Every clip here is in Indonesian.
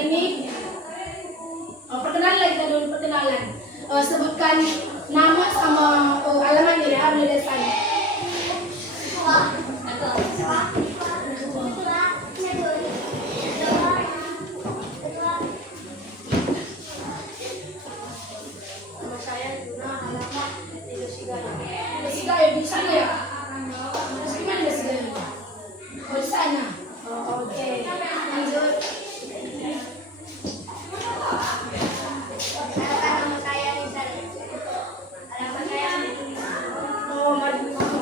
hari ini. Perkenalan kita dulu perkenalan. Sebutkan nama sama alamat ya, mulai dari sana. Nama saya Juna, alamat Sigaya di sana ya. Terus gimana di Sigaya? Oh di sana. Oh, oke. Lanjut.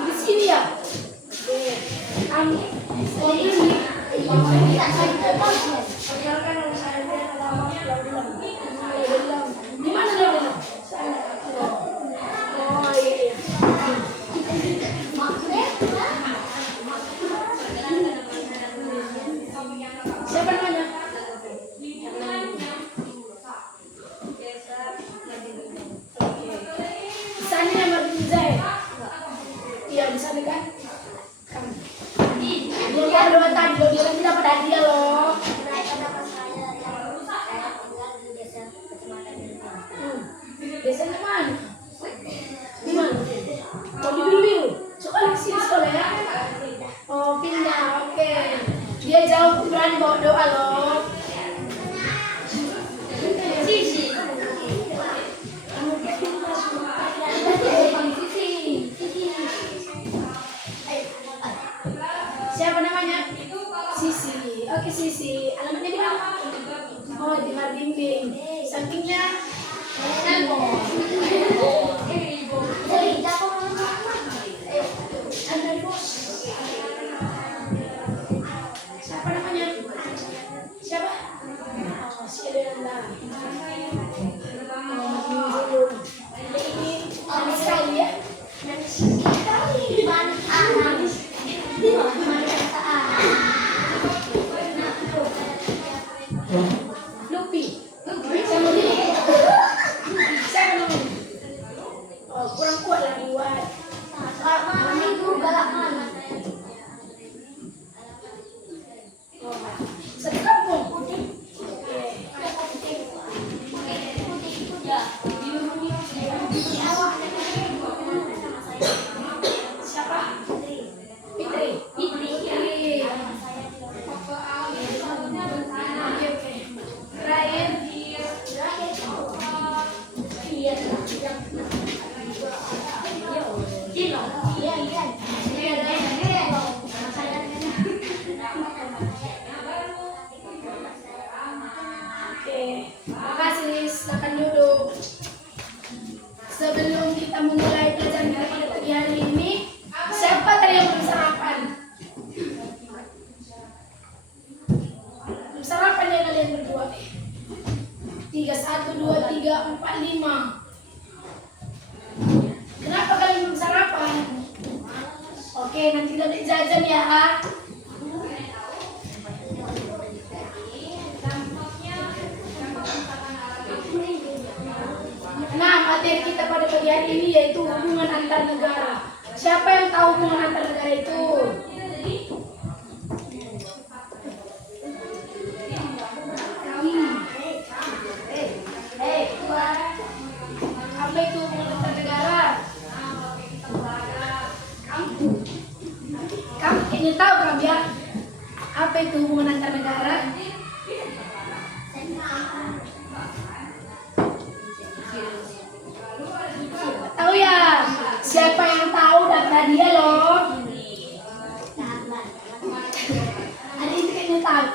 Di sini ya. Di mana lo? Oh iya. Siapa namanya? Di sana yang Martinzai. Iya di sana kan? Dia kan doa tadi loh, dia kan tidak dapat hadiah loh. Biasanya mana? Di mana? Oh di Biru. Sekolah sih sekolah ya? Oh pindah, oke. Dia jauh berani bawa doa loh. Sisi. Siapa namanya? Sisi. Oke Sisi. Alamatnya di mana? Oh di Mardimbing. Sampingnya. Siapa namanya? Siapa? Oh, si Adelanda. Ini manis sekali ya. Manis sekali. Manis. Lupi. Sama dia. Siapa namanya? Oh, kurang kuat lah buat. Minggu galakan. Oh, satu kampung. Siapa? Fitri. Ryan. Oke, makasih. Silakan duduk. Sebelum kita memulai pelajaran kita pada pagi hari ini, siapa tadi yang belum sarapan? Belum sarapan ya kalian berdua? 3, 1, 2, 3, 4, 5. Kenapa kalian belum sarapan? Oke, nanti kita beli jajan ya. Nah, materi kita pada pagi hari ini yaitu hubungan antar negara. Siapa yang tahu hubungan antar negara itu? Apa itu hubungan antar negara? Kamu kayaknya tahu kan ya? Apa itu hubungan antar negara? Tahu ya? Siapa yang tahu data dia loh? Ada itu kayaknya tahu.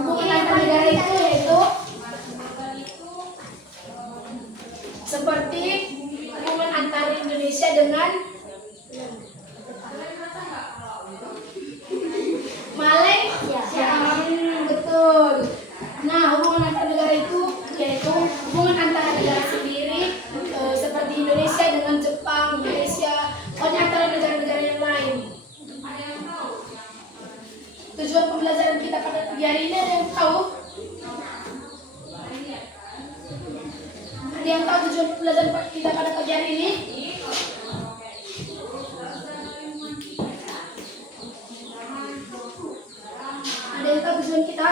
Hubungan antar negara itu yaitu seperti hubungan antara Indonesia dengan Malaysia. Betul. Nah, hubungan antar negara itu yaitu hubungan antara negara sendiri seperti Indonesia dengan Jepang, Malaysia, pokoknya antara negara-negara yang lain. Tujuan pembelajaran kita pada pagi hari ini ada yang tahu? Ada yang tahu tujuan pembelajaran kita pada pagi hari ini? Ada yang tahu tujuan kita?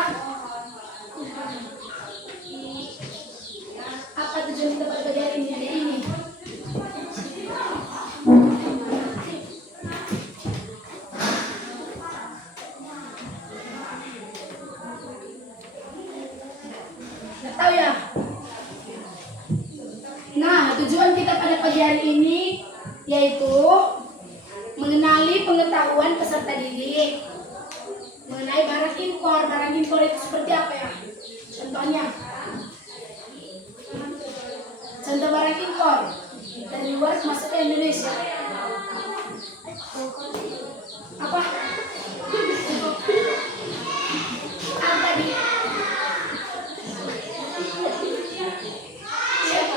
hari ini yaitu mengenali pengetahuan peserta didik mengenai barang impor. Barang impor itu seperti apa ya? Contohnya, contoh barang impor dari luar masuk ke Indonesia. Apa? Apa tadi? Siapa?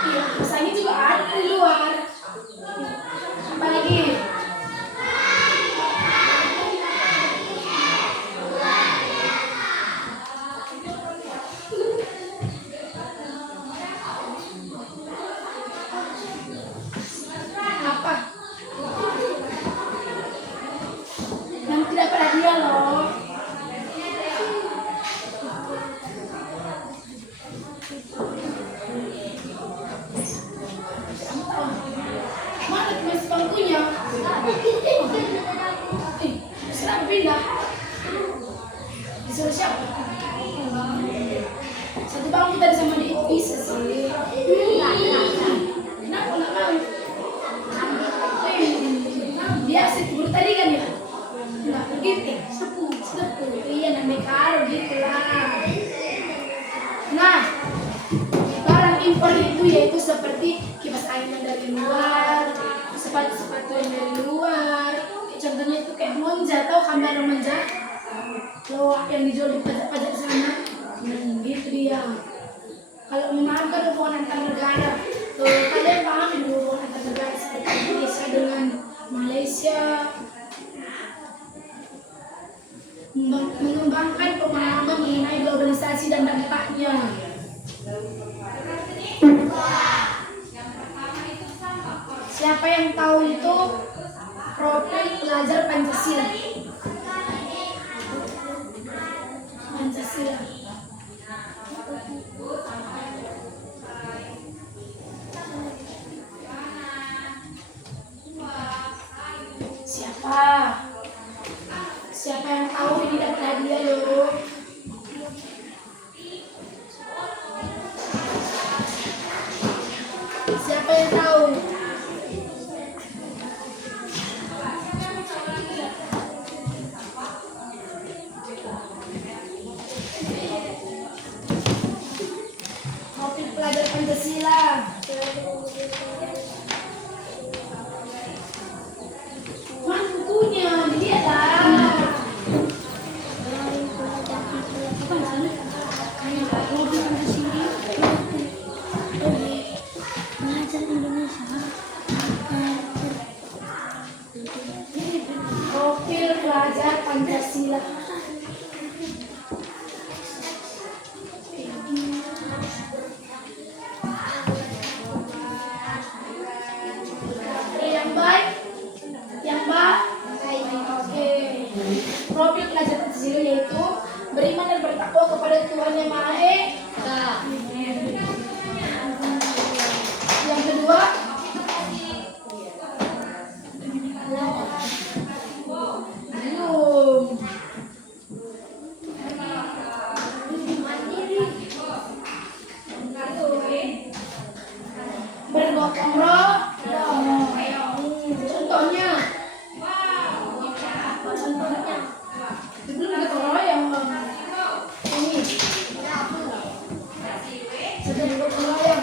Iya, pesannya juga ada dari luar. Apa lagi? Apa? Yang tidak pada dia loh. Mana teman sebangkunya? Serang pindah. Disuruh siapa? Satu bangku tadi sama dia bisa sih. Kenapa nggak mau? Biasa itu tadi kan ya? Nggak begitu. Sepuh. Iya namanya karo gitu lah. Nah, barang impor itu yaitu seperti kipas angin yang dari luar, sepatu-sepatu yang dari luar. Contohnya itu kayak Monja, tahu kamera Monja? Loh, yang dijual di pajak-pajak sana. Gitu dia. Kalau memahamkan hubungan antar negara, kalian pahami hubungan antar negara seperti Indonesia dengan Malaysia. Mengembangkan pemahaman mengenai globalisasi dan dampaknya. Siapa yang tahu itu profil pelajar Pancasila? Pancasila. Siapa? Siapa yang tahu ini dapat hadiah loh? Siapa yang tahu? Topik pelajar Pancasila. Mana bukunya? Dilihat lah. Profil pelajar Pancasila. Yang baik, yang baik. Oke. Profil pelajar Pancasila yaitu beriman dan bertakwa kepada Tuhan Yang Maha Esa. Yang kedua, bergotong royong. Contohnya, belum bergotong royong. Ini sudah bergotong royong.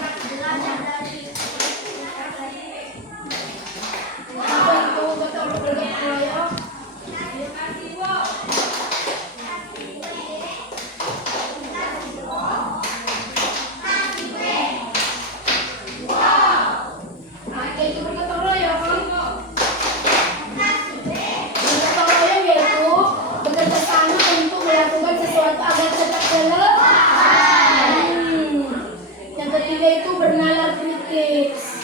Apa itu bergotong royong? Itu bergotong royong. Bergotong royong yaitu bekerja sama untuk melakukan sesuatu agar tetap relevan. Yang ketiga itu bernalar kritis.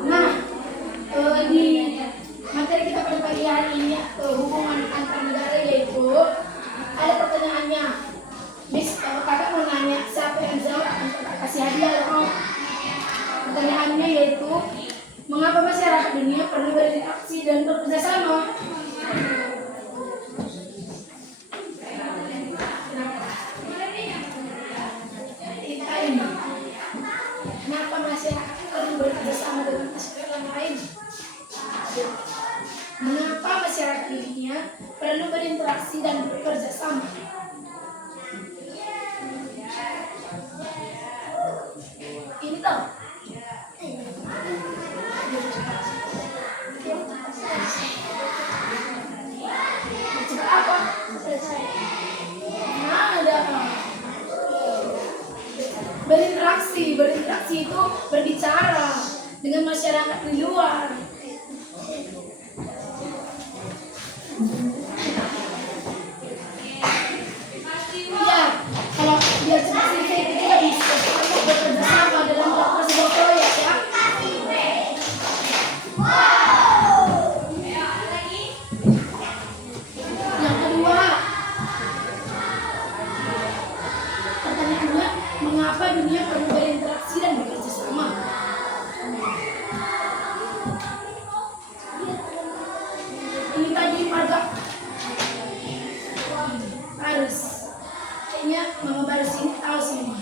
Nah, di materi kita pada pagi hari ini hubungan antar negara yaitu ada pertanyaannya. Miss, kakak mau nanya siapa yang jawab untuk kasih hadiah loh. Pertanyaannya yaitu mengapa masyarakat dunia perlu berinteraksi dan bekerja sama? contohnya perlu berinteraksi dan bekerja sama. Ini tuh. Cepat apa? Nah, ada berinteraksi itu berbicara dengan masyarakat di luar. Iya, kalau biar cepat selesai kita bisa bekerja sama dalam melakukan sebuah proyek ya. Yang kedua, pertanyaannya, mengapa dunia perlu berinteraksi dan bekerja sama? Ini tadi agak harus kayaknya mama baru sini tahu semua.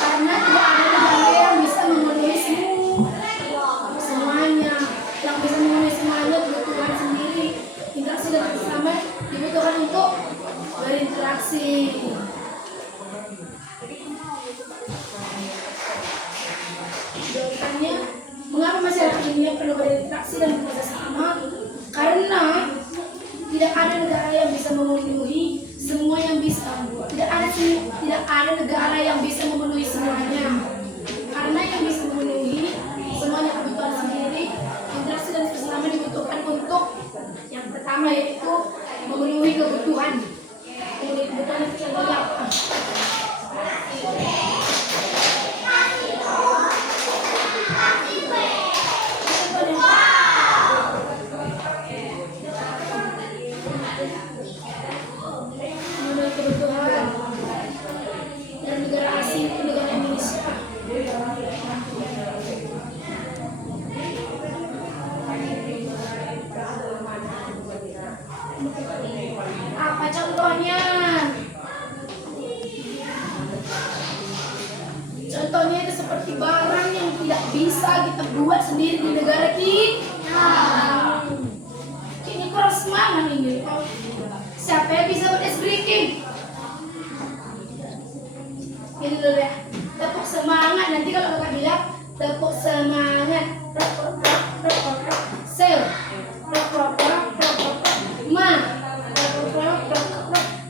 Karena tidak ada negara yang bisa memenuhi semuanya, yang bisa memenuhi semuanya kebutuhan sendiri. Interaksi dan bersama dibutuhkan untuk berinteraksi. Jawabannya, mengapa masyarakat dunia perlu berinteraksi dan bekerja sama? Karena tidak ada negara yang bisa memenuhi semua yang bisa. Tidak ada negara yang bisa memenuhi semuanya. Karena yang bisa memenuhi semuanya kebutuhan sendiri, interaksi dan bersama dibutuhkan untuk yang pertama yaitu memenuhi kebutuhan. Memenuhi kebutuhan itu contohnya apa? Memenuhi kebutuhan dan negara asing itu negara Indonesia. Apa contohnya? Contohnya itu seperti barang yang tidak bisa kita buat sendiri di negara kita. Ini kurang semangat ini. Siapa yang bisa buat es breaking? Ini dulu ya. Tepuk semangat. Nanti kalau kakak bilang tepuk semangat. Sel. Ma.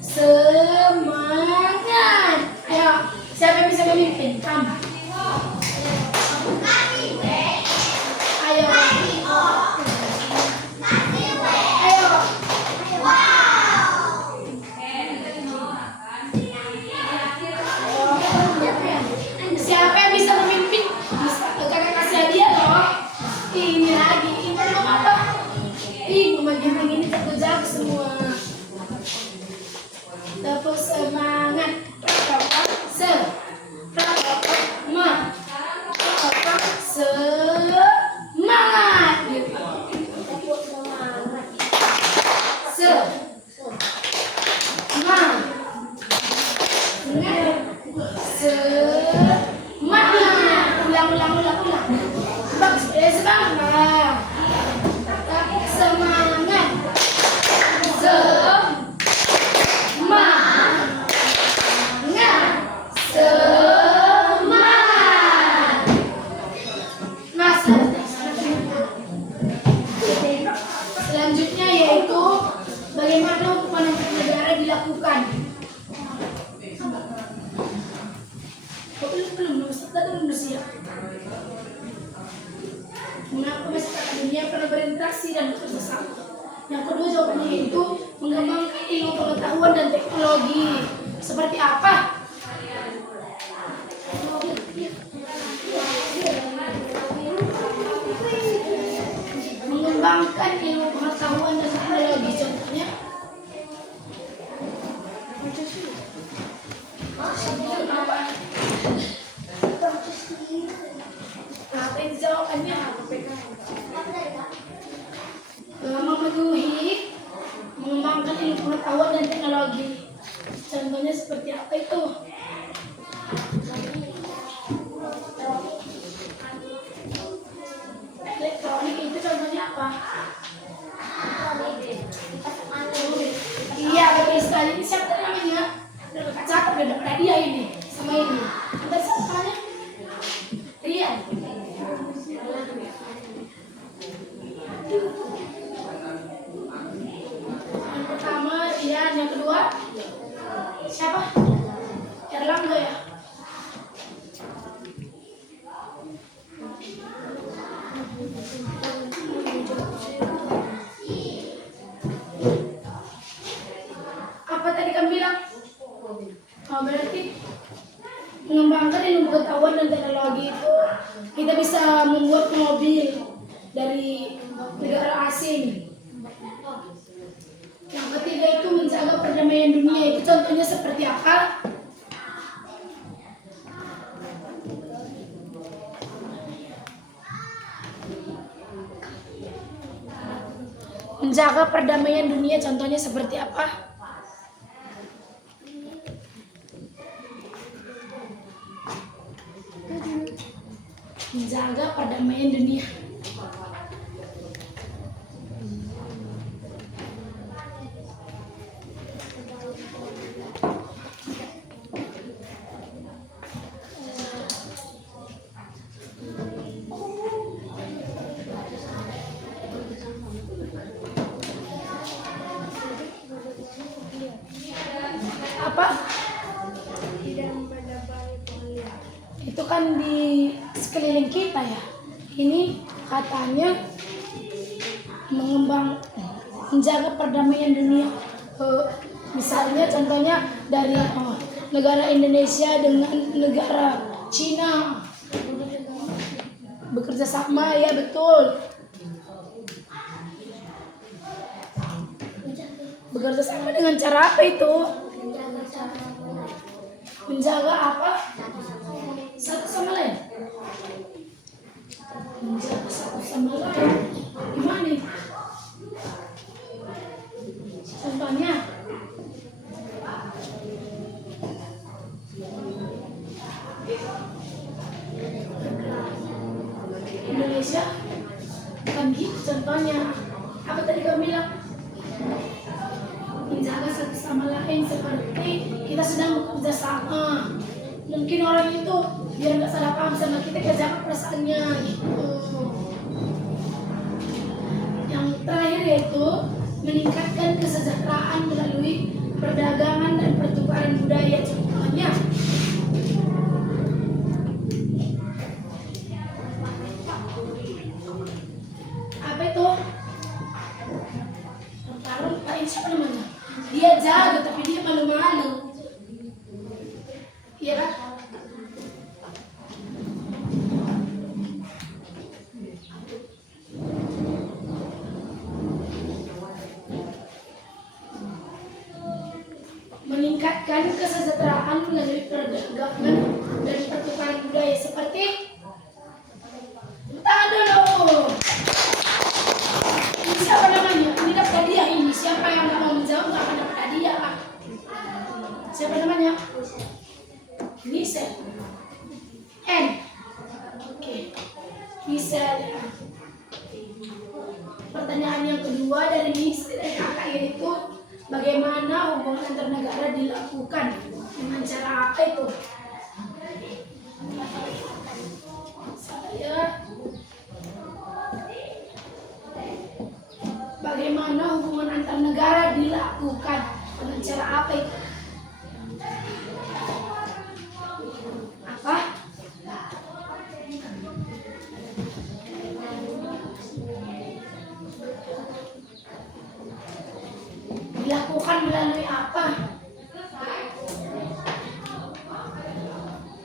Semangat. Ayo. Siapa yang bisa memimpin? Kamu. Ayo. Ayo. Siapa yang bisa memimpin? Bisa kakak kasih hadiah loh. Ini lagi. Ini mau apa? Ih, bagian ini jago semua. Tepuk semangat. Ulang. Bagus, semangat. Tepuk semangat. Selanjutnya yaitu bagaimana hukuman untuk negara dilakukan. Belum siap. Mengapa masyarakat dunia perlu berinteraksi dan bekerja sama? Yang kedua jawabannya yaitu mengembangkan ilmu pengetahuan dan teknologi. Seperti apa? Mengembangkan ilmu pengetahuan dan teknologi, contohnya apa yang jawabannya? Memenuhi, mengembangkan ilmu pengetahuan dan teknologi. Contohnya seperti apa itu? Siapa? Erlangga ya? Apa tadi kamu bilang? Oh, berarti mengembangkan ilmu pengetahuan dan teknologi itu kita bisa membuat mobil dari negara asing. Yang ketiga itu menjaga perdamaian dunia, itu contohnya seperti apa? Menjaga perdamaian dunia contohnya seperti apa? Menjaga perdamaian dunia. Apa? Itu kan di sekeliling kita ya. Ini katanya menjaga perdamaian dunia. Misalnya contohnya dari negara Indonesia dengan negara Cina bekerja sama, ya betul. Bekerja sama dengan cara apa itu? Menjaga apa? Satu sama lain. Menjaga satu sama lain. Gimana nih? Contohnya? Indonesia bukan gitu contohnya. Apa tadi kamu bilang? Menjaga satu sama lain seperti kita sedang bekerja sama. Mungkin orang itu biar nggak salah paham sama kita jaga perasaannya gitu. Yang terakhir yaitu meningkatkan kesejahteraan melalui perdagangan dan pertukaran budaya contohnya. Apa itu? Taruh siapa namanya? Dia jago tapi dia malu-malu. Iya kan? Meningkatkan kesejahteraan melalui perdagangan dan pertukaran budaya seperti tahan dulu. Ini siapa namanya? Ini dapat hadiah ini. Siapa yang nggak mau menjawab nggak akan dapat hadiah lah. Siapa namanya? Nisel. N. Oke. Nisel. Pertanyaan yang kedua dari Nisel dan kakak yaitu bagaimana hubungan antar negara dilakukan dengan cara apa itu? Bagaimana hubungan antar negara dilakukan dengan cara apa itu? Apa? Dilakukan melalui apa?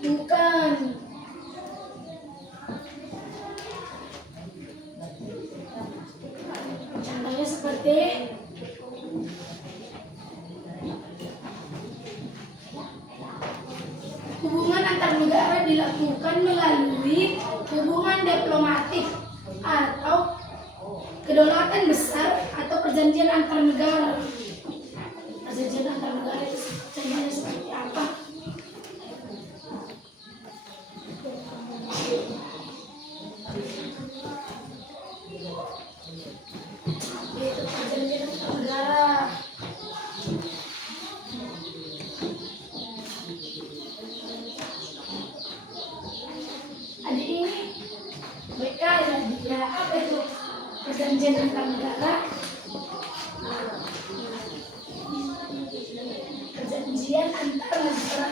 Bukan. Contohnya seperti hubungan antar negara dilakukan melalui hubungan diplomatik atau kedaulatan besar atau perjanjian antar negara. Perjanjian antar negara itu contohnya seperti apa? Yaitu perjanjian antar negara. Adik ini BK ya apa itu perjanjian antar negara? Perjanjian perjanjian antar negara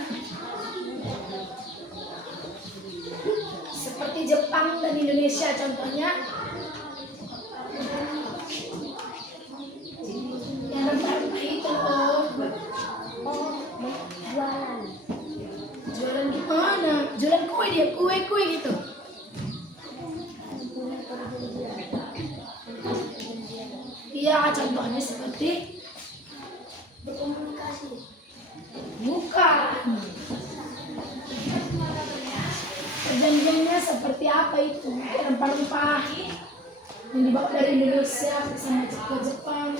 seperti Jepang dan Indonesia contohnya. Yang rempah-rempah itu jualan gimana? Jualan kue, dia kue gitu. Iya, contohnya seperti berkomunikasi. Bukan. Perjanjiannya seperti apa itu? Rempah-rempah yang dibawa dari Indonesia sama ke Jepang.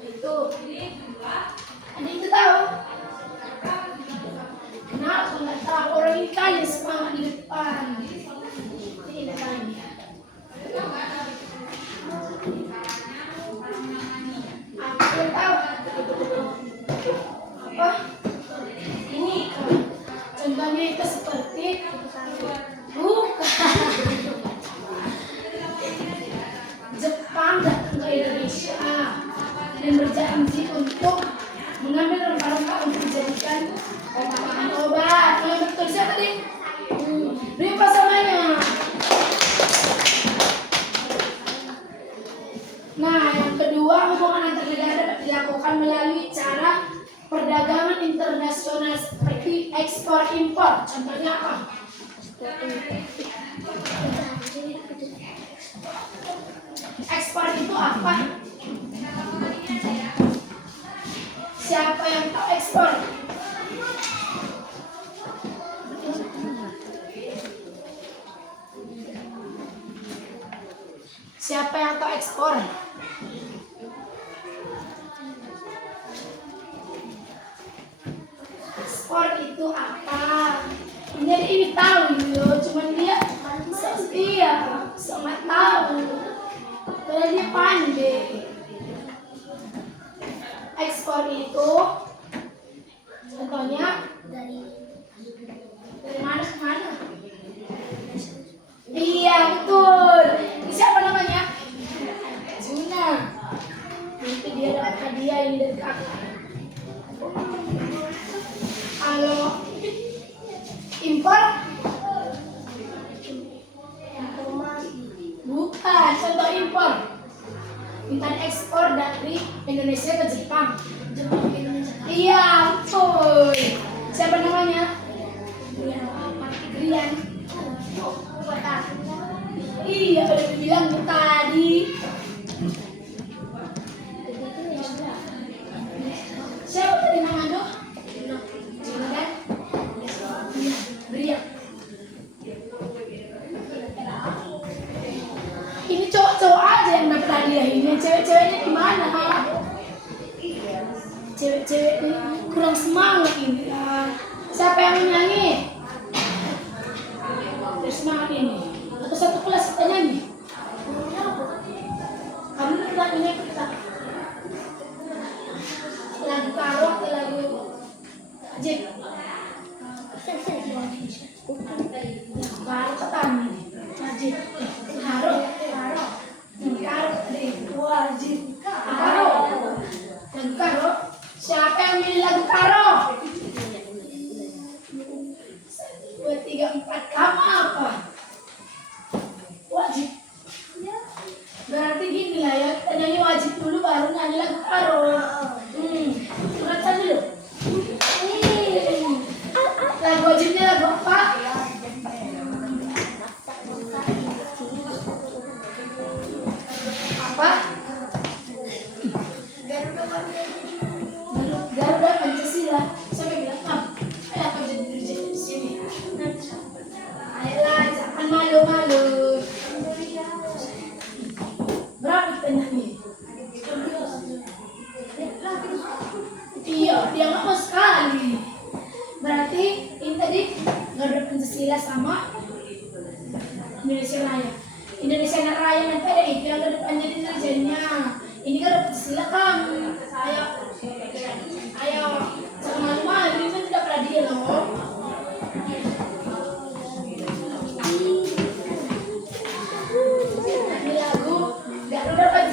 Itu. Ada itu tahu? Kenapa nggak tahu? Orang ini kan semangat di depan. Ini depannya. Apa yang tahu? Apa? Ini contohnya itu seperti bukan. Jepang datang ke Indonesia dan berjanji untuk mengambil rempah-rempah untuk dijadikan obat. Yang betul siapa tadi? Beri pasangannya. Nah, yang kedua, hubungan antar negara dapat dilakukan melalui cara perdagangan internasional seperti ekspor impor. Contohnya apa? Ekspor itu apa? Siapa yang tahu ekspor? Siapa yang tahu ekspor? Ekspor itu apa? Ini tahu yo, cuman dia sangat tahu. Padahal dia pandai. Ekspor itu contohnya dari mana ke mana? Iya, betul. Ini siapa namanya? Juna. Nanti dia dapat hadiah ini dari kakak. Kalau impor? Bukan, contoh impor. Minta ekspor dari Indonesia ke Jepang. Jepang ke Indonesia. Iya, betul. Siapa namanya? Grian. Iya, udah dibilang tadi. Siapa tadi namanya? Juna kan? Grian. Ini cowok-cowok aja yang dapat hadiah ini. Cewek-ceweknya gimana? Cewek-cewek ini kurang semangat ini. Siapa yang menyanyi? Semangat ini. Atau satu kelas kita nyanyi? Kamu lagunya kita. Lagu karo atau lagu Jep? Karo ketami. Wajib. Karo. Wajib. Karo. Lagu karo. Siapa yang milih lagu karo? 1, 2, 3, 4. Kamu apa? Wajib. Berarti gini lah ya, kita nyanyi wajib dulu baru nyanyi lagu karo. Curhatan dulu. Lagu wajibnya lagu apa? Apa? Garuda Pancasila. Siapa bilang apa? Apa jadi dirjen di sini? Ayolah, jangan malu-malu. Berapa kita nyanyi? Iya, dia nggak mau sekali. Berarti ini tadi Garuda Pancasila sama Indonesia Raya. Indonesia Raya nanti ada itu yang ke depan jadi dirjennya. Ini Garuda Pancasila kan. Ayo, jangan malu-malu. Ini kan tidak pernah dia loh. Ini lagu Garuda Pancasila.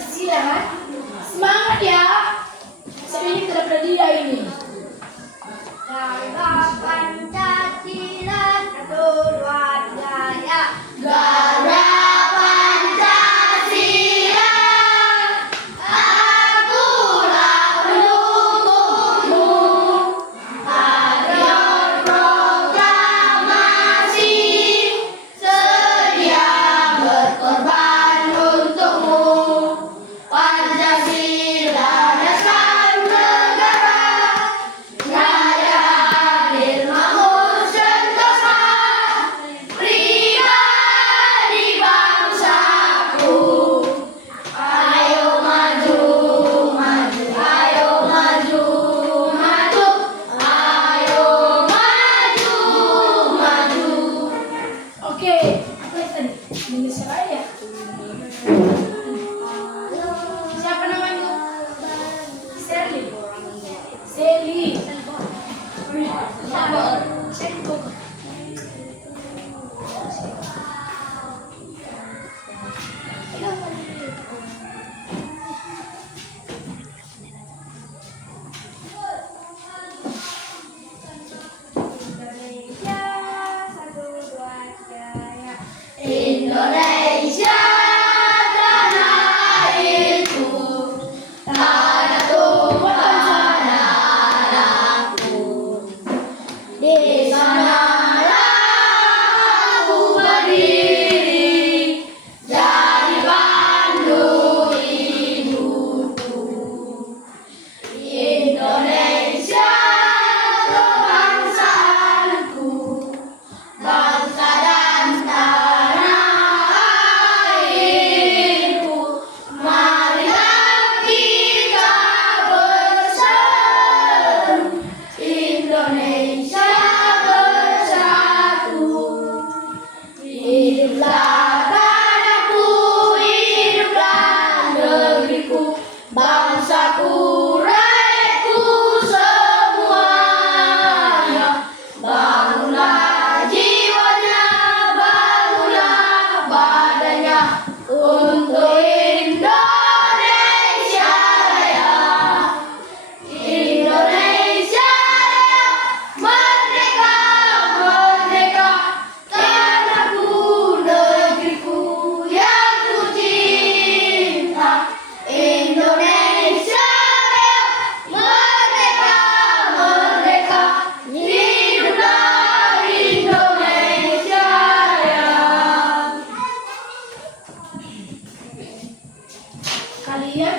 Kalian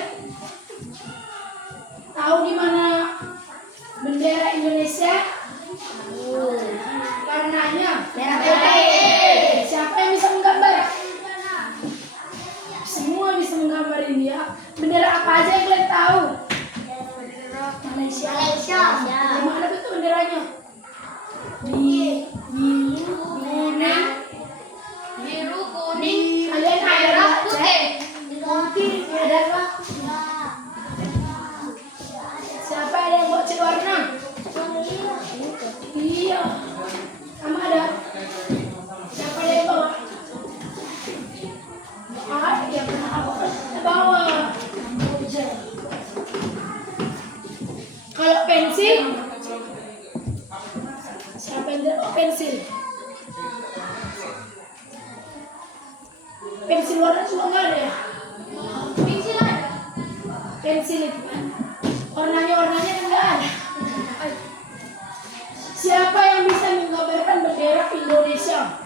tahu di mana bendera Indonesia? Warnanya merah putih. Siapa yang bisa menggambar? Semua bisa menggambar ini ya. Bendera apa aja yang kalian tahu? Malaysia. Di mana betul benderanya? Di biru, kuning, kalian merah putih. Putih, merah. Siapa yang buat cat warna? Iya. Kamu ada? Siapa yang bawa? Yang bawa. Kalau pensil, siapa yang bawa pensil? Pensil warna juga nggak ada ya? Pensil ada. Pensil itu kan? Warnanya kan nggak ada. Siapa yang bisa menggambarkan bendera Indonesia?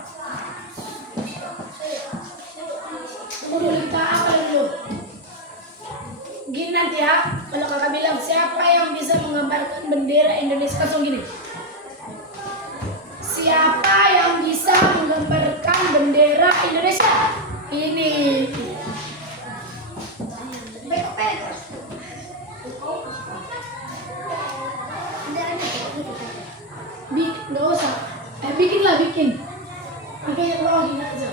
Udah kita apa dulu? Gini nanti ya, kalau kakak bilang siapa yang bisa menggambarkan bendera Indonesia, langsung gini. Siapa yang bisa menggambarkan bendera Indonesia? Ini. Nggak usah. Bikin. Oke, lohin aja.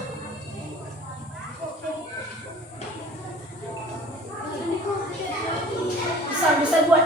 Bisa buat.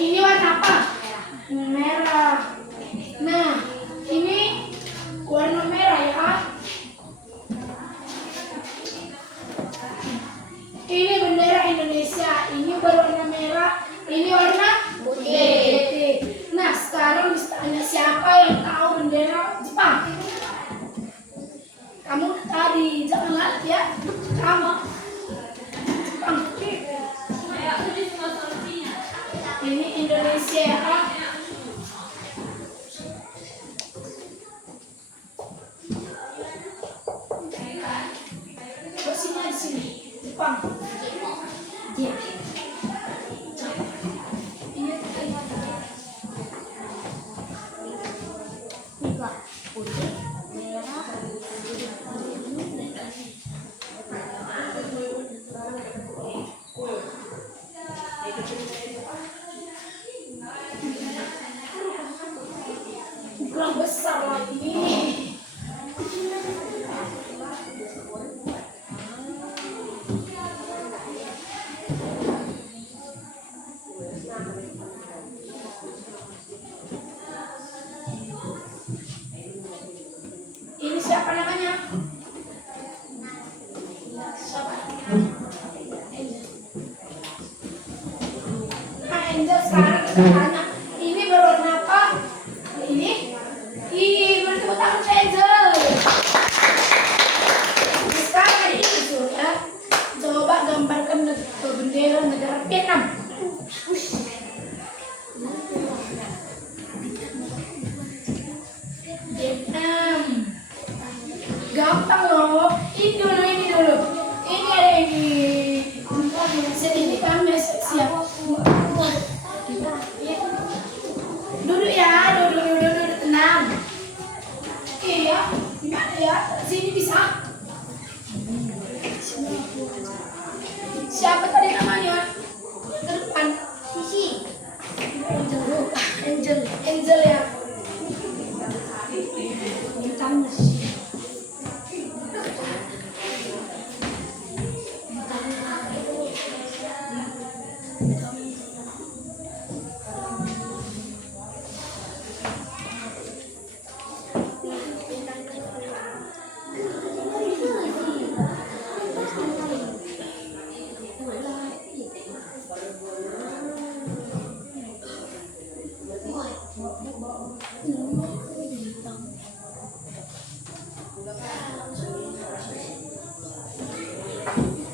Ini warna apa? Merah. Nah, ini warna merah ya. Ini bendera Indonesia. Ini berwarna merah. Ini warna putih. Nah, sekarang tanya siapa yang tahu bendera Jepang? Kamu tadi jangan lihat ya. Kamu Jepang. Ini Indonesia ya. Bersihnya di sini. Jepang. Iya. Kurang besar lagi. Ini siapa namanya? Siapa? Nah, Angel sekarang kita tanya. Ini berwarna apa? Ini bertepuk tangan.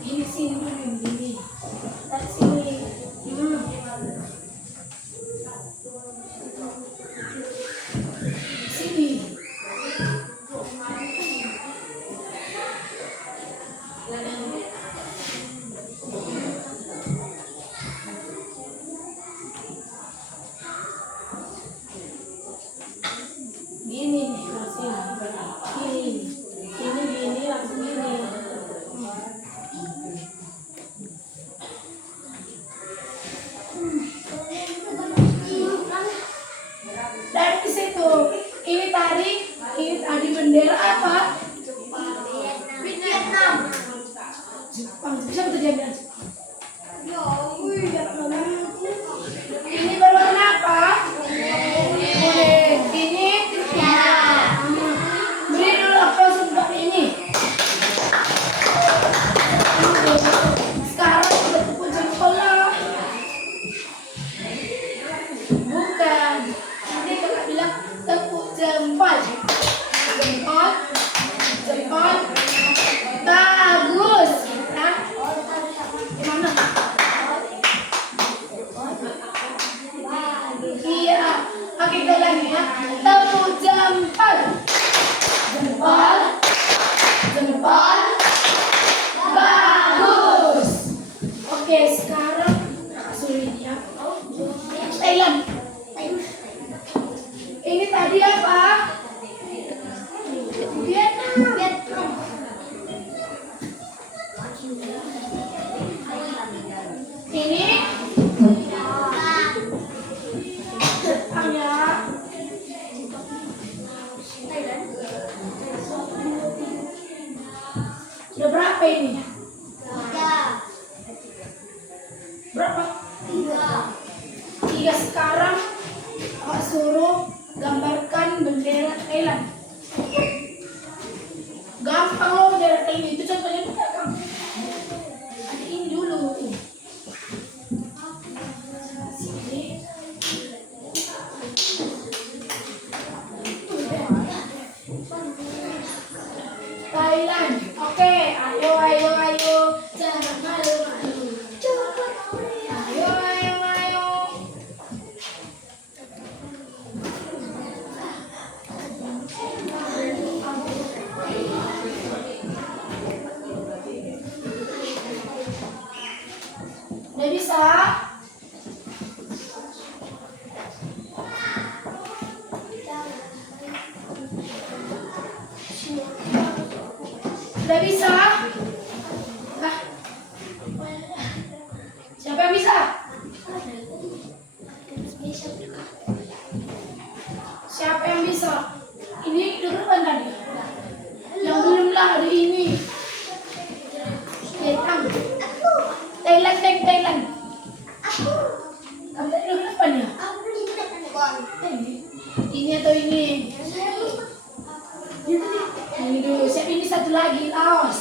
Ini sini, ini. Tarik sini. Sini. Gini nih, sini. Gini langsung gini. Dari situ, ini tarik bendera apa? Vietnam. Jepang, siapa tuh dia bilang Jepang? Ini berwarna apa? Kuning. Ini? Ya. Beri dulu aplaus untuk ini. Sekarang kita tepuk jempol lah. Bukan. Nanti kakak bilang tepuk jempol. Jempol. Jempol. Bagus. Nah. Gimana? Iya. Oke, kita lagi ya. Tepuk jempol. Jempol. Jempol. Bagus. Oke, sekarang sulitnya Thailand. Ini tadi apa? Vietnam. Ini Jepang ya. Sudah berapa ini? Berapa? 3. Sekarang Pak suruh gambarkan bendera Thailand. Gampang loh bendera Thailand itu, contohnya di belakang. Ada ini dulu. Sini. Thailand. Oke, ayo. Jangan malu-malu. Ayo. Udah bisa? Udah bisa? Hah? Siapa yang bisa? Siapa yang bisa? Ini dulu kan tadi? Yang belum lah ada ini. Thailand. Kamu tadi dulu apa nih? Ini atau ini? Ini dulu. Siap, ini satu lagi Laos.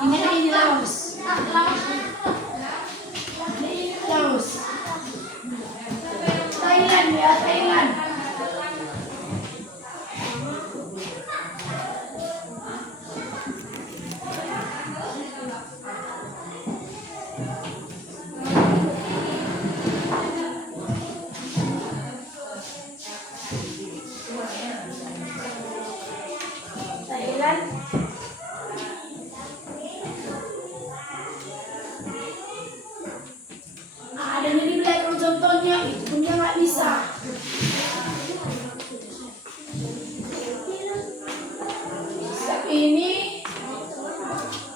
Ini Laos. Ini Laos. Thailand ya, Thailand. Thailand. Ada di belakang contohnya, itu punya nggak bisa. Ini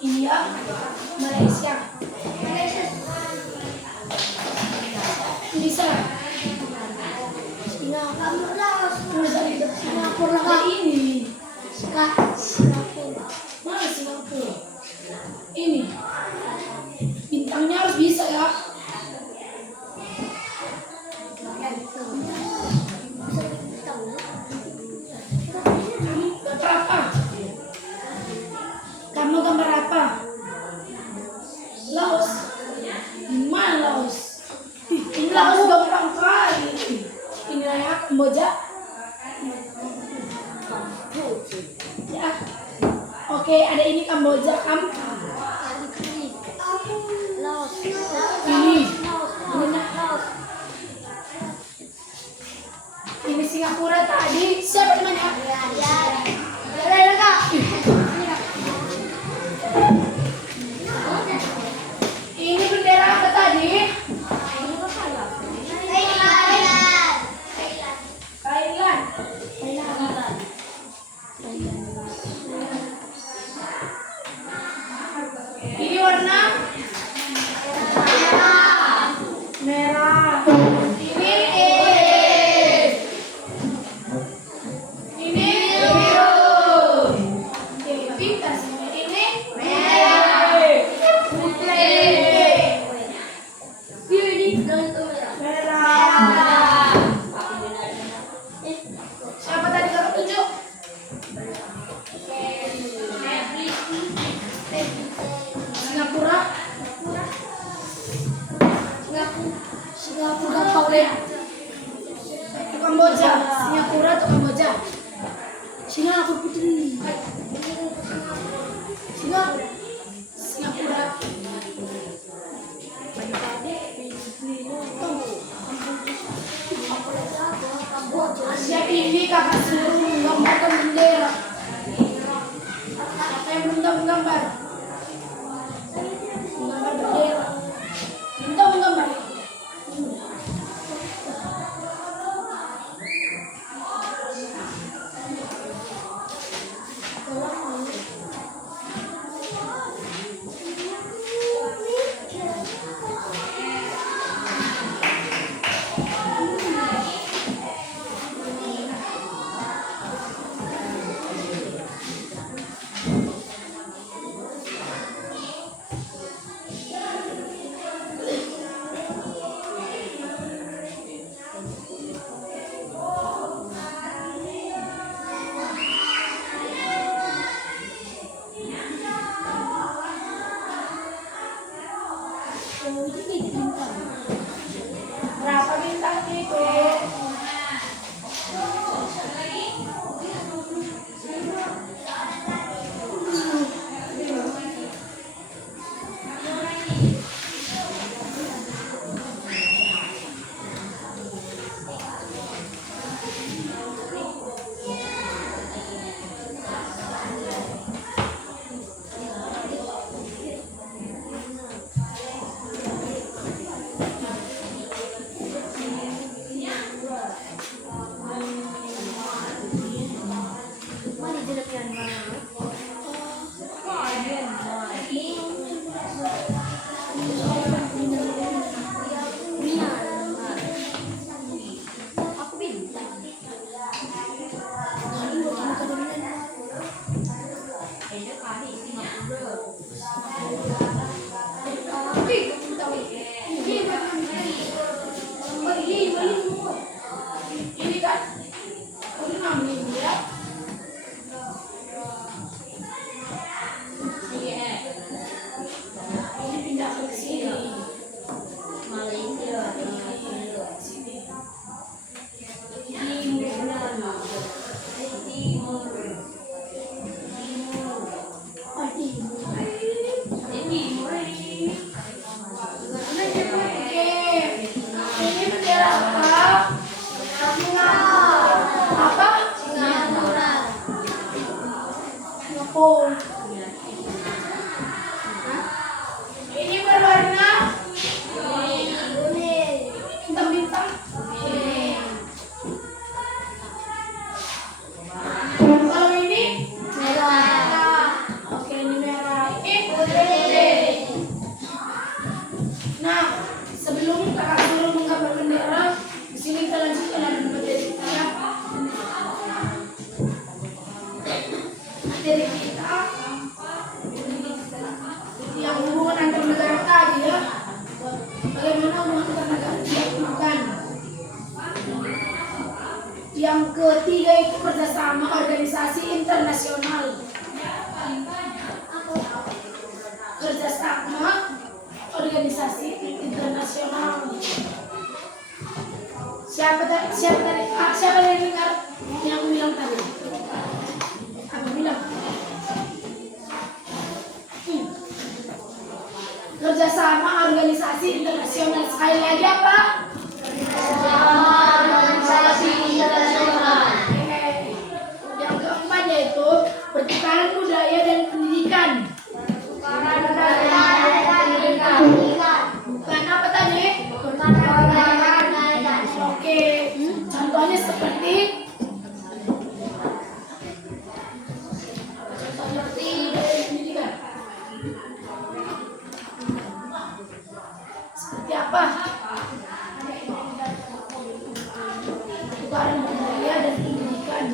India, Malaysia. Bisa. Singapura lah ini. Mana Singapura? Ini bintangnya harus bisa ya. Gambar apa? Kamu gambar apa? Laos. Mana Laos? Ini Laos gampang kali. Ini ya Kamboja. Ya. Oke, ada ini Kamboja ini Singapura tadi. Siapa namanya? Ya, Kak. Ini bendera apa tadi? Thailand. Ini warna merah. Ini biru. Oke, pintar semua. Ini merah. Siapa tadi kakak tunjuk? Singapura. Singapura Paulet. Kamboja. Singapura atau Kamboja? Singapura putri. Singapura. Asia ini kakak seluruh menggambarkan bendera. Siapa yang belum tahu menggambar? Menggambar bendera. Belum tahu menggambar? Berapa bintangnya itu? Ini kan? Ini namanya ya. Ini pindah ke sini. Malaysia. Sini. Ini bendera apa? Apa? Singapura. Ini berwarna bintang-bintang. Kalau ini merah. Oke, ini merah. Ini putih. Nah, sebelum kakak suruh menggambar bendera, di sini kita lanjutkan dengan materi kita ya. Materi kita yang hubungan antar negara tadi ya. Bagaimana hubungan antar negara dilakukan? Yang ketiga itu kerjasama organisasi internasional. Kerjasama organisasi internasional. Siapa tadi dengar yang Sekali lagi apa? Yang keempat yaitu pertukaran budaya dan pendidikan. Bukan apa tadi? Oke, contohnya seperti pendidikan. Seperti apa? Pertukaran budaya dan pendidikan.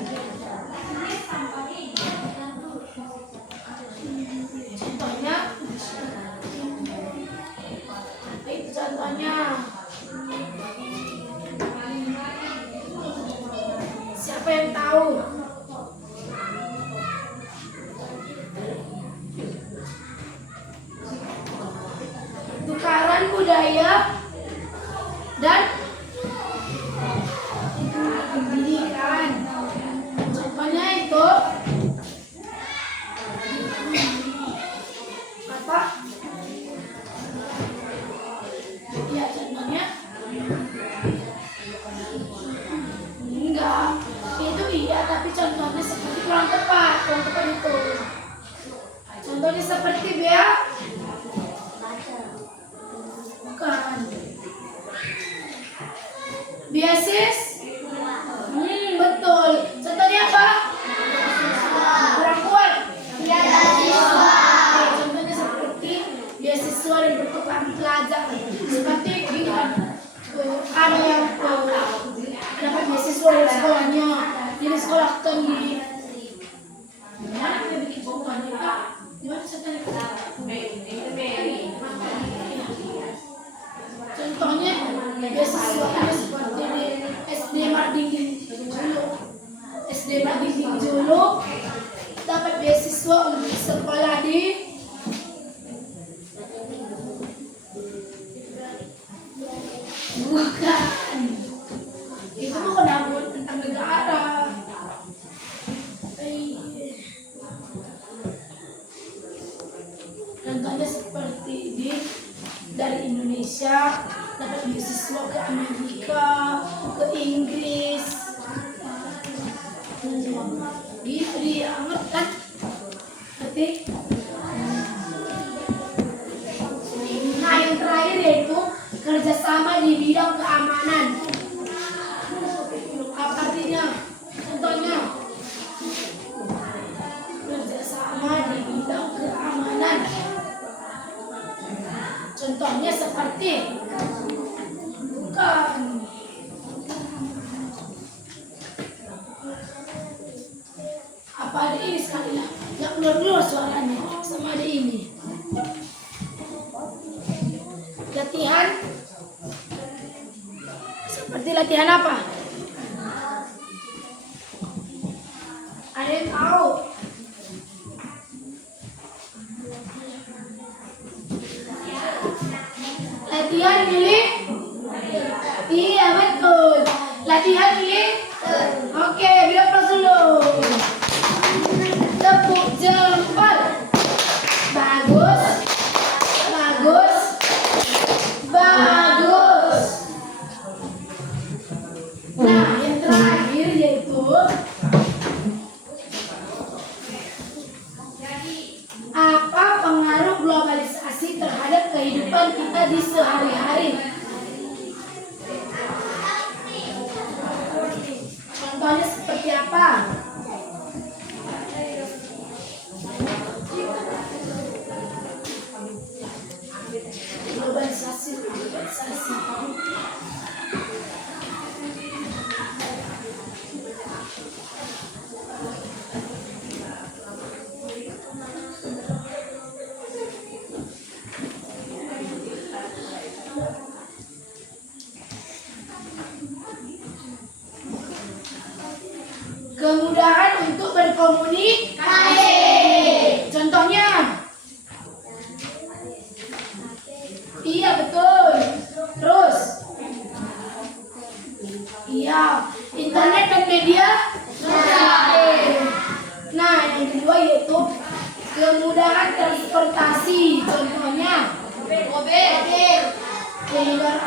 Contohnya, siapa yang tahu? Tukaran budaya dan pendidikan. Contohnya itu apa? Ya, contohnya enggak. Itu iya, tapi contohnya seperti kurang tepat. Kurang tepat itu. Contohnya seperti Bea. Bukan. Biasis. Betul. Contohnya apa? Kurang kuat. Contohnya seperti beasiswa dan pertukaran pelajar. Seperti gini kan. Ada yang dapat beasiswa dari sekolahnya. Jadi sekolah tinggi. Gimana kita bikin contohnya Pak? Gimana contohnya? Contohnya beasiswa seperti di SD Marding Julu. SD Marding Julu dapat beasiswa untuk sekolah di bukan. Itu bukan namun tentang negara. Contohnya seperti dari Indonesia dapat beasiswa ke Amerika, ke Inggris. Gitu dia amat kan? Berarti nah yang terakhir yaitu kerjasama di bidang keamanan. Apa artinya? Contohnya kerjasama di bidang keamanan. Contohnya seperti bukan. Apa ada ini sekali lah? Nggak keluar suaranya sama ada ini. Latihan. Seperti latihan apa? Ada yang tahu? Latihan milih? Iya betul. Latihan milih? Oke, biar pas dulu. Tepuk jempol. Bagus. Bagus. Bagus. Nah, yang terakhir yaitu apa pengaruh globalisasi terhadap kehidupan kita di sehari-hari? Contohnya seperti apa? Globalisasi. Kemudahan untuk berkomunikasi. Contohnya? Iya betul. Terus? Iya, internet dan media sosial. Nah, yang kedua yaitu kemudahan transportasi. Contohnya? Mobil. Kemudahan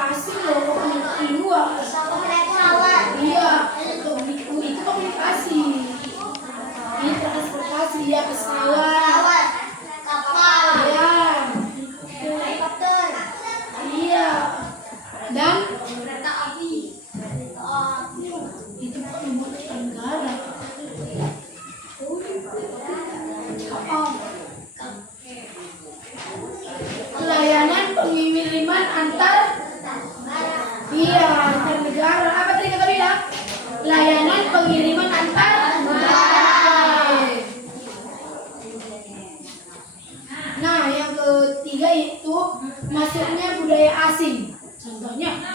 pengiriman antar negara. Nah, yang ketiga itu masuknya budaya asing. Contohnya,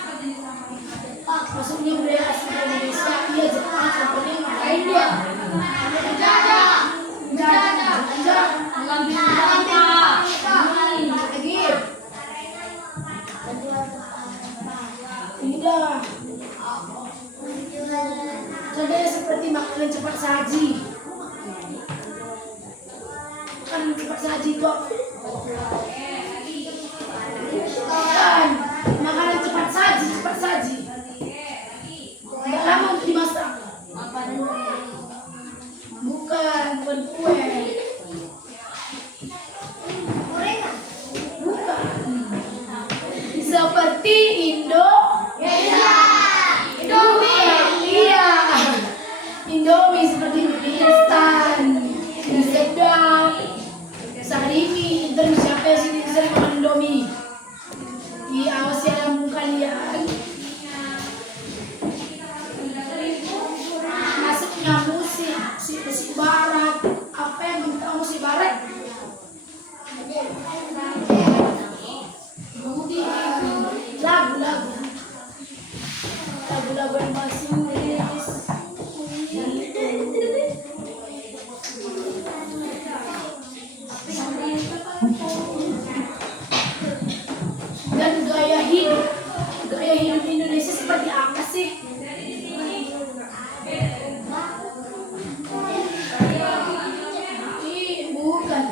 masuknya budaya asing ke Indonesia, dia Jepang, contohnya ngapain dia? Tidak. Contohnya seperti makanan cepat saji. Makanan cepat saji itu apa? Bukan. Makanan cepat saji. Tidak lama untuk dimasak. Bukan kue. Bukan. Seperti Indomie seperti mie instan, mie sedap, sarimi. Terus siapa yang sini sering makan Indomie? Awas ya lambung kalian. Masuknya musik barat. Apa yang minta musik barat? Lagu-lagu yang bahasa Inggris. Dan gaya hidup Indonesia seperti apa sih? Bukan.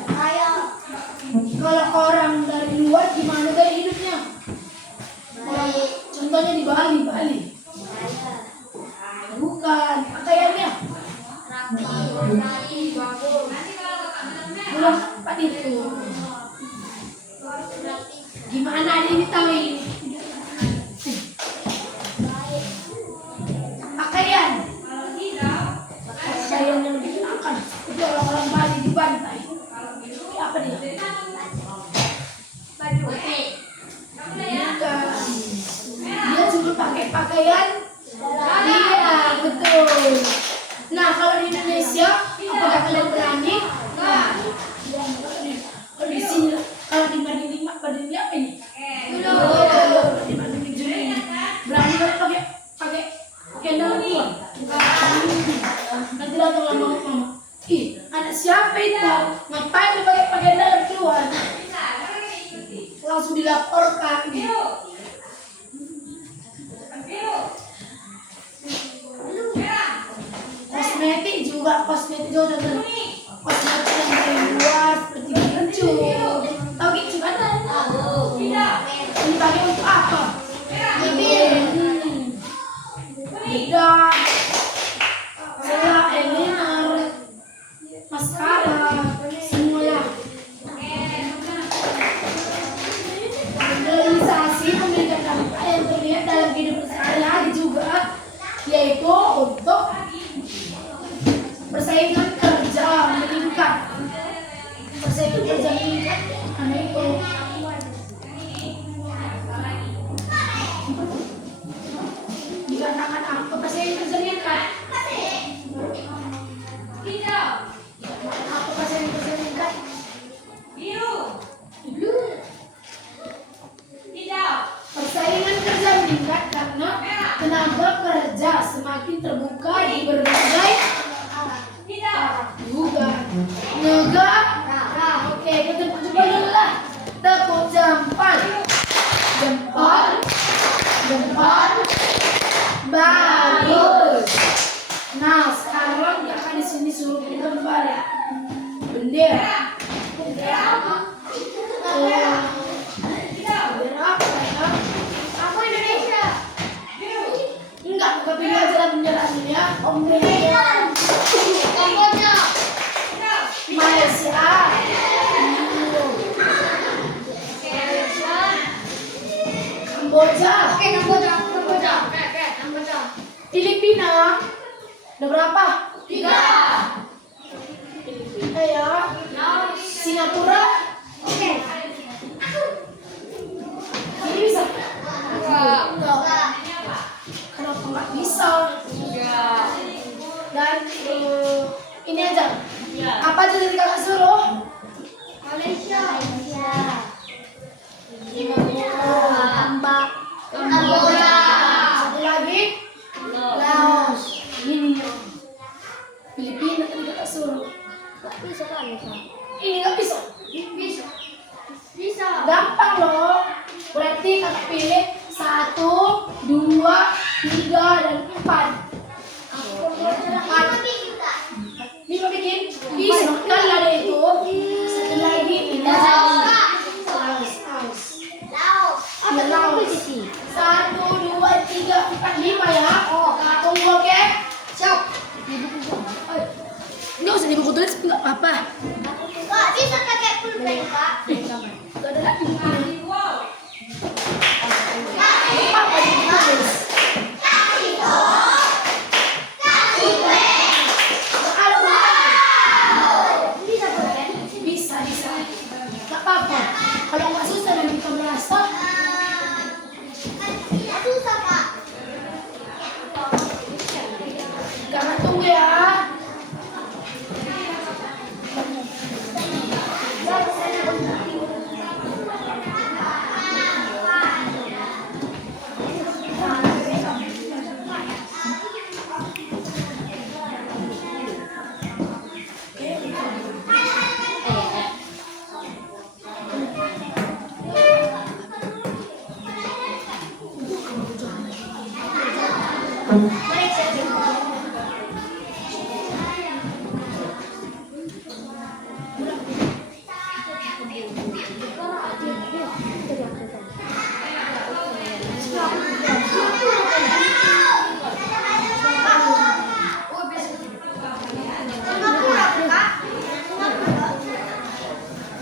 Kalau orang dari luar gimana gaya hidupnya? Contohnya di Bali. Bukan. Pakaiannya? Belum tepat itu. Gimana ada ini tahu ini? Pakaian yang dikenakan itu orang-orang Bali dibantai. Apa dia? Bukan. Dia cuma pakai pakaian. Iya, betul. Nah, kalau di Indonesia, apakah kalian berani? Kalau di sini, kalau di Madinah apa ini? Di Madinah berani pakai dalam luar. Nanti datang lama-lama. Anak siapa itu? Ngapain pakai dalam keluar? Langsung dilaporkan. Kosmetik juga kosmetik yang dari luar seperti gincu. Tahu gincu kan? Ini pakai untuk apa? Bedak, eyeliner, maskara, semuanya. Realisasi memberikan dampak yang terlihat dalam kehidupan sehari-hari juga, yaitu untuk persaingan kerja meningkat. Karena itu dikatakan apa persaingan kerja meningkat? Apa persaingan kerja meningkat? Persaingan kerja meningkat karena tenaga kerja semakin terbuka di berbagai bukan negara. Oke, kita coba dulu lah. Tepuk jempol. Bagus. Nah, sekarang akan di sini suruh gambar bendera. Bendera apa ya? Aku Indonesia. Enggak, bukan bendera jalan penjelasannya. Kamboja. Malaysia. Kamboja. Kamboja. Filipina. Ada berapa? 3. Filipina ya. Singapura. Oke. Ini bisa? Enggak. Kenapa nggak bisa? ini aja. Apa aja tadi kakak suruh? Malaysia. Kamboja. Satu lagi? Laos. Ini Filipina tadi kakak suruh. Ini nggak bisa. Bisa. Gampang loh. Berarti kakak pilih 1, 2, 3, dan 4. Lima bikin? Bisa kan ada itu. Satu lagi ini. Laos. Ya, Laos. 1, 2, 3, 4, 5 ya. Tunggu oke? Siap. Nggak usah dibuku tulis nggak apa-apa. Kak, bisa pakai pulpen, Kak? Nggak ada lagi bukunya. Apa ditulis? Bisa. Nggak apa-apa. Kalau nggak susah dan kita merasa. Susah, Kak. Karena tunggu ya.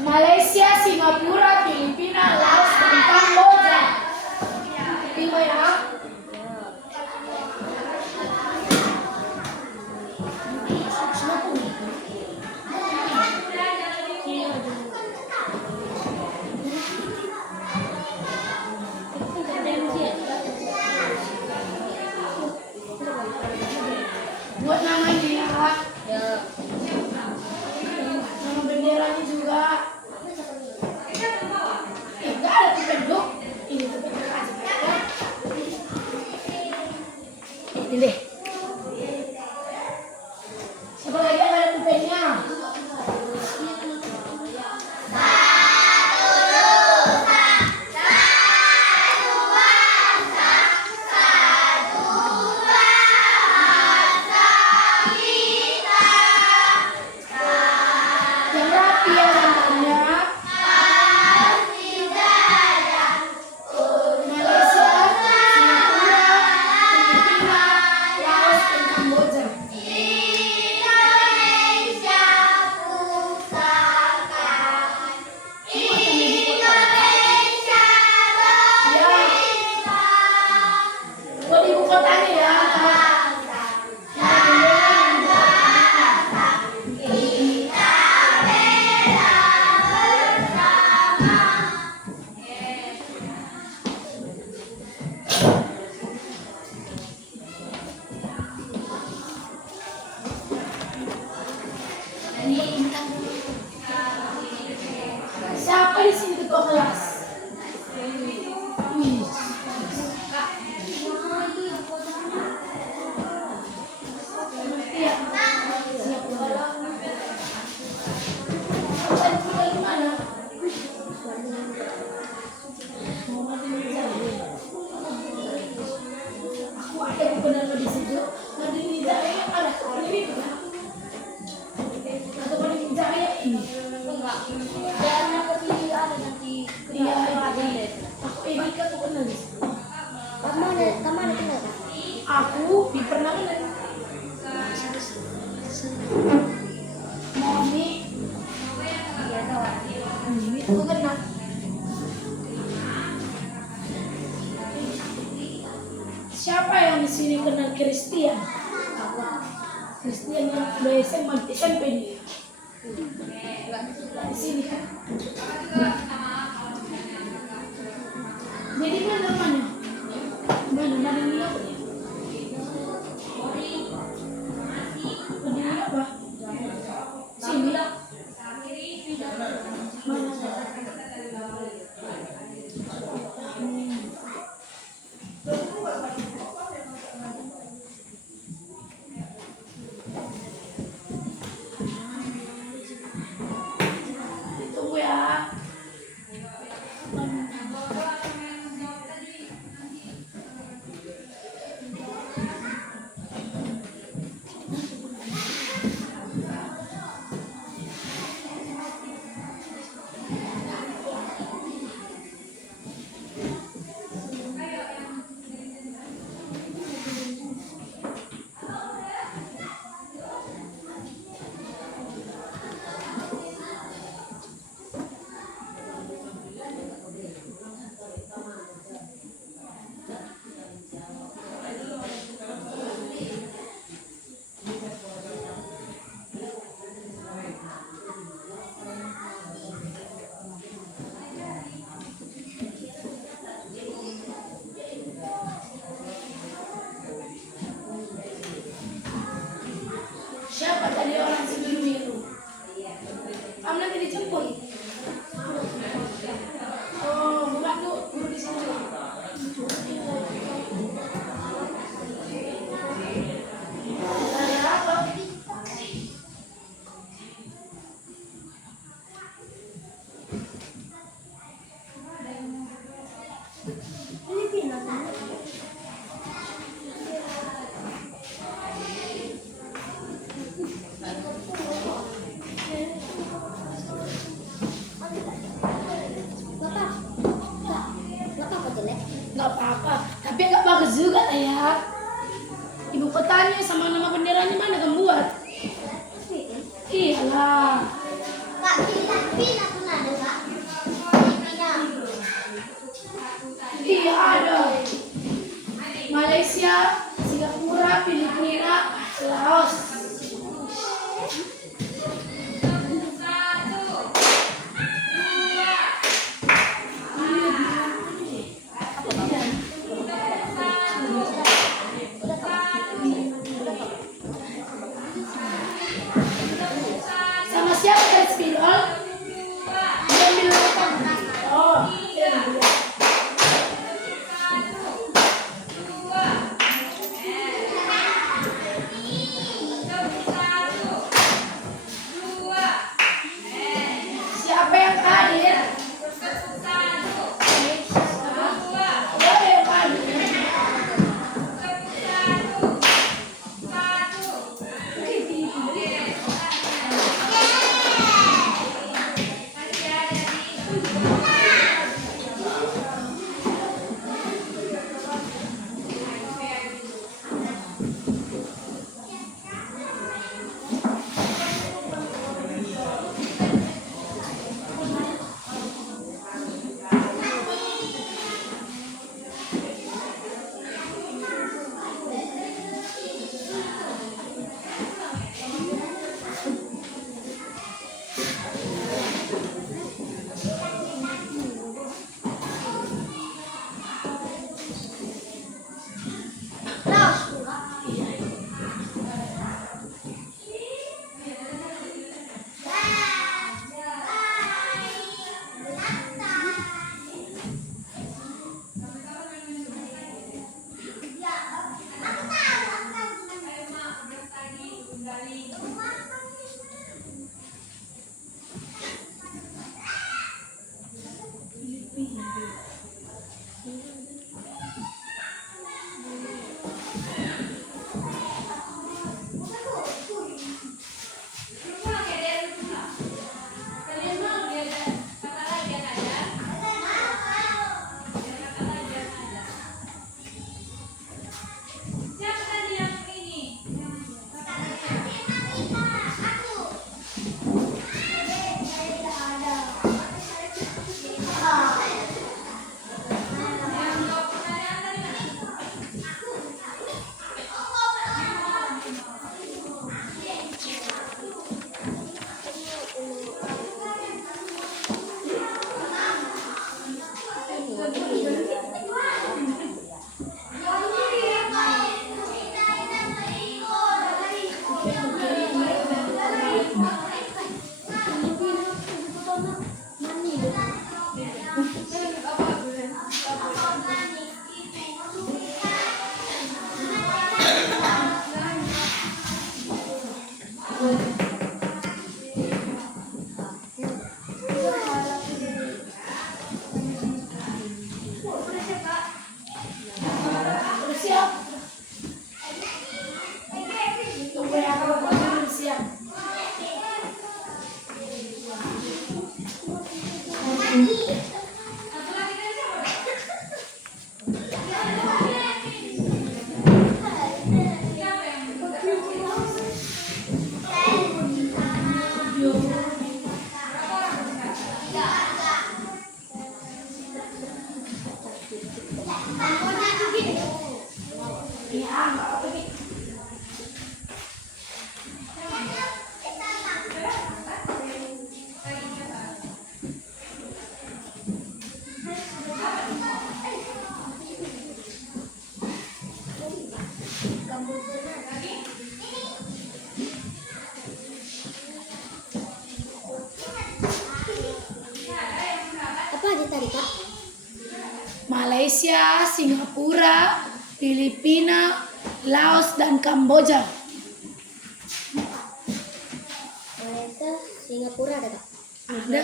Malaysia, Singapura, Filipina, Laos, dan Kamboja. 5 ya. Buat namanya ya. Nama benderanya juga. Enggak ada penduk. Ini penduk aja. Ini deh. Siapa lagi yang ada pulpennya? Yang rapi ya gambarnya. Malaysia, Singapura, Filipina, Laos, dan Kamboja. Ya, buat ibu kotanya ya. Siapa di sini ketua kelas? Wih. Iya. Siap. Tadi tinggal di mana? Aku ada buku nama di situ. Nanti di Jaya ada ini kan? Atau pada di Jaya ini? Iya, aku ini kan aku kenal di situ. Kamu ada kenal? Aku pernah kenal. Mami. Itu kenal. Siapa yang di sini kenal Christian? Christian yang udah SMA, SMP dia. Di sini kan. Jadi mana namanya? Mana dia? Udah siap. Tunggu ya, kalau belum siap. Ya, nggak apa-apa, Bi. Apa aja tadi Kak? Malaysia, Singapura, Filipina, Laos, dan Kamboja. Malaysia, Singapura ada Kak? Ada.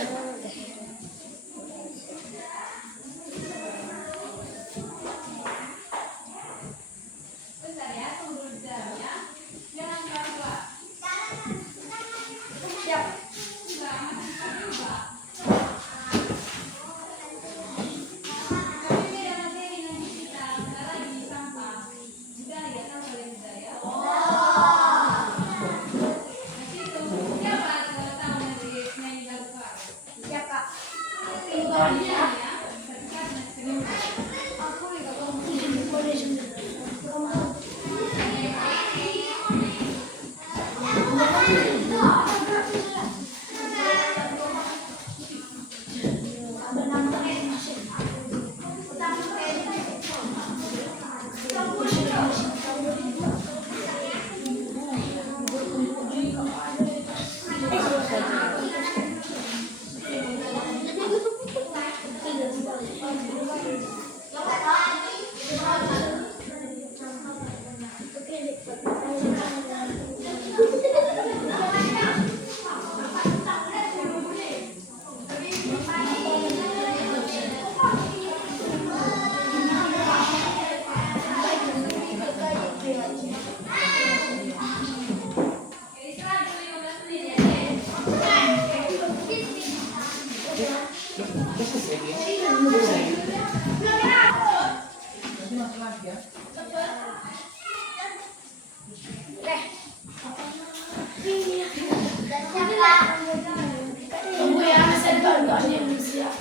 Tunggu ya, saya doanya belum siap.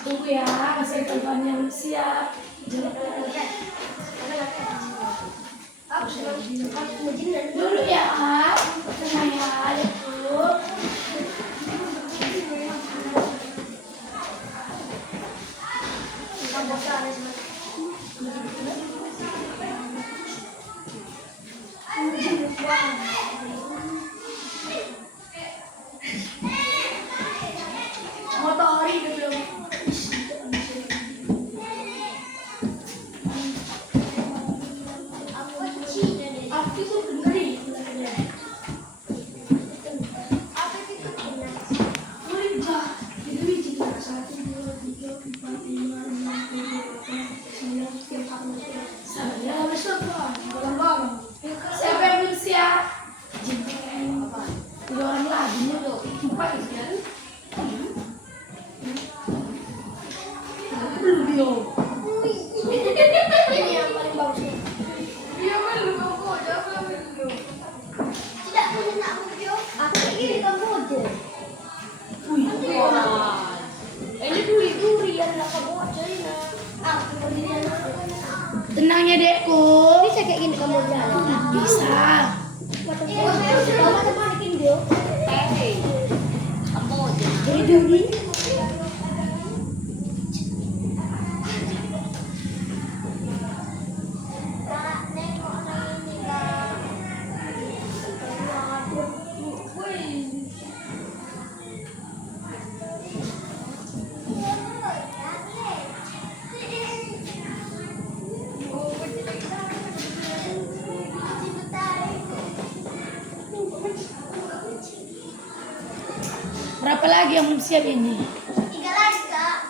Tunggu ya, saya doanya belum siap. Dulu ya, tenang ya, adikku. Motori dulu. Aku tuh dengerin. Siapa yang belum siap? Dua orang lagi nih loh. Empat ya. Belum belum. Ini yang paling bagus. Iya belum aku, jangan belum. Tidak punya nak video. Aku ini kamu aja. Wih, Ini duri yang nak kamu aja ini. Aku berdiri tenang ya dekku. Bisa kayak gini kamu jalan. Bisa. Mama teman video. Kamu aja. Jadi duri. Berapa lagi yang belum siap ini? 3 lagi kak.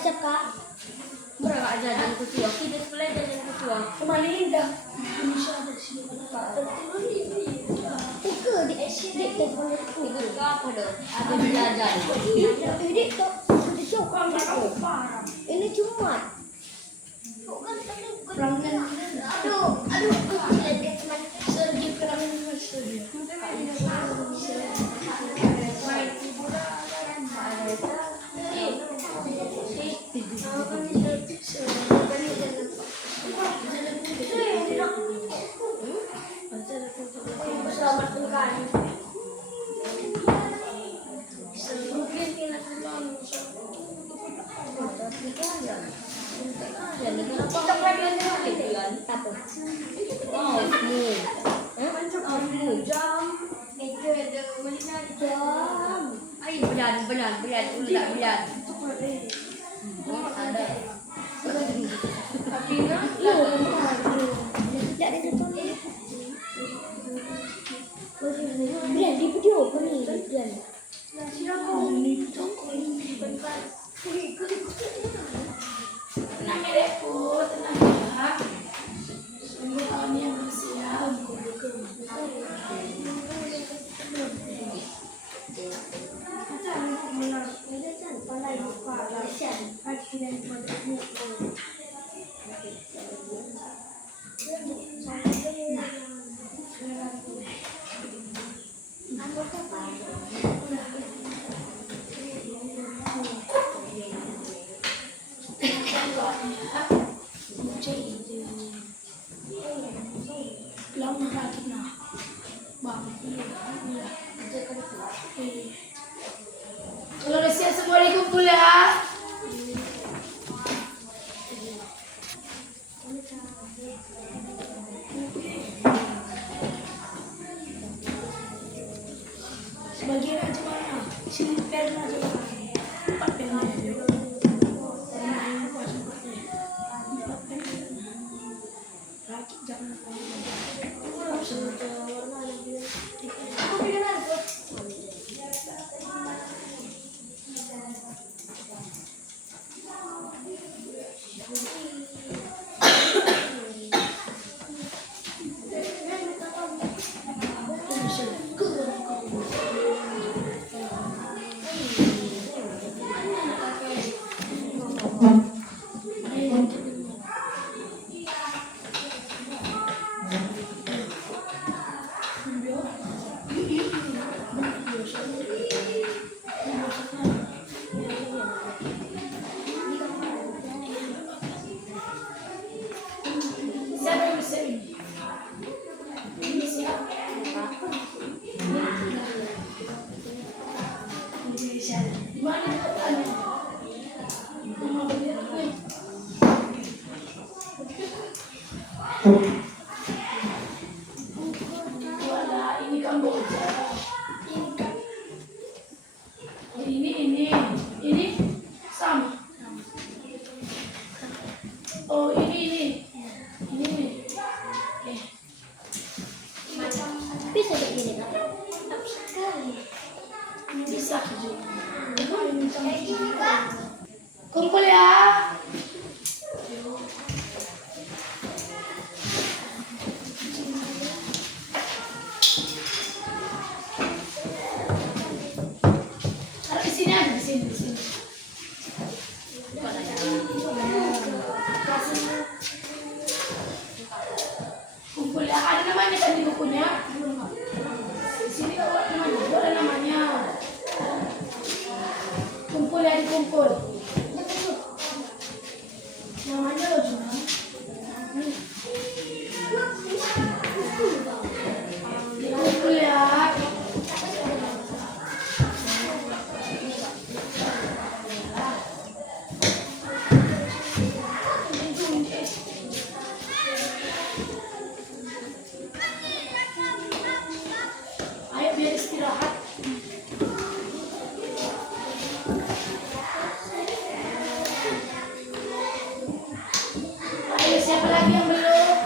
Siap kak. Berapa aja dan ketua? Kita display dan ketua. Kembali indah. Indonesia ada di sini. Buka di telepon aku. Itu apa dong? Ada belajar. Ini tuh di show. Ini cuma. Aduh, Sergi Piramid Studio. Selamat tinggal. Apa? Jam. Ay, belan. Udah belan. Ada. Iya, tidak ada telepon. Brian di video apa nih, Brian? Tenang ya dekku, tenang ya. Semua tahun yang bersiap. Lama lagi nah, bang. Kalau udah siap semua dikumpul ya. Sebagian aja mana? Sini pen aja mana? 4 pen aja. 4 pen. Siapa yang bisa ini? Ini siapa? Ini siapa? Di mana letaknya? Nama bendera gue. Wala, ini Kamboja. Ini sama. Oh, ini. Bisa kayak gini kan? Bisa. Kumpul ya. Taruh di sini aja, di sini. Kumpul ya. Ada namanya kan di bukunya? Di sini kau buat namanya. Itu ada namanya. Kumpul ya, dikumpul. Namanya loh cuma. Dikumpul ya. Ayo biar istirahat. Ayo siapa lagi yang belum?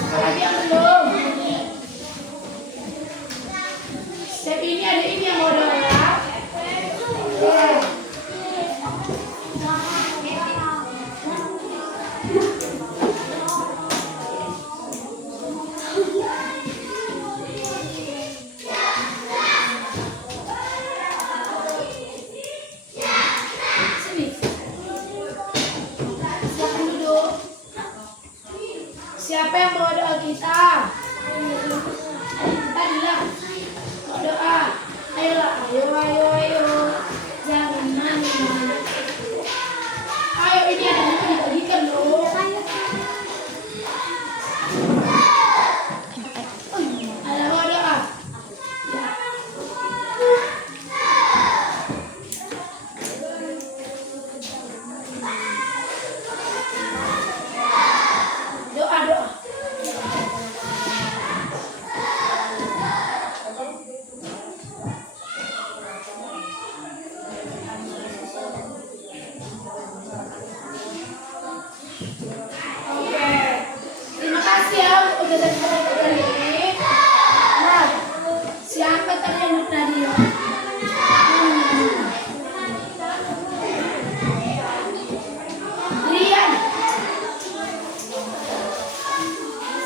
Siapa lagi yang belum? Step ini ada ini yang mau doa ya. Sini. Silakan duduk. Siapa yang bawa doa kita? Tadi lah. Bawa doa. Ayolah, ayo. Jangan nangis. Ayo ini ada buku dibagikan loh. Ada bawa doa. Ya. Doa. Oke. Terima kasih ya udah datang kali ini. Nah, siapa tadi yang tadi ya? Rian.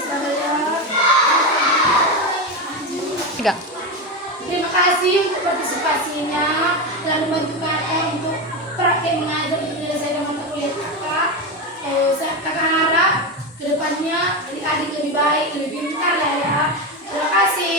Saya. Enggak. Terima kasih untuk partisipasinya telah membantu kakak untuk praktek mengajar untuk menyelesaikan mata kuliah kakak. Kakak harap kedepannya adik-adik lebih baik, lebih pintar lah ya. Terima kasih.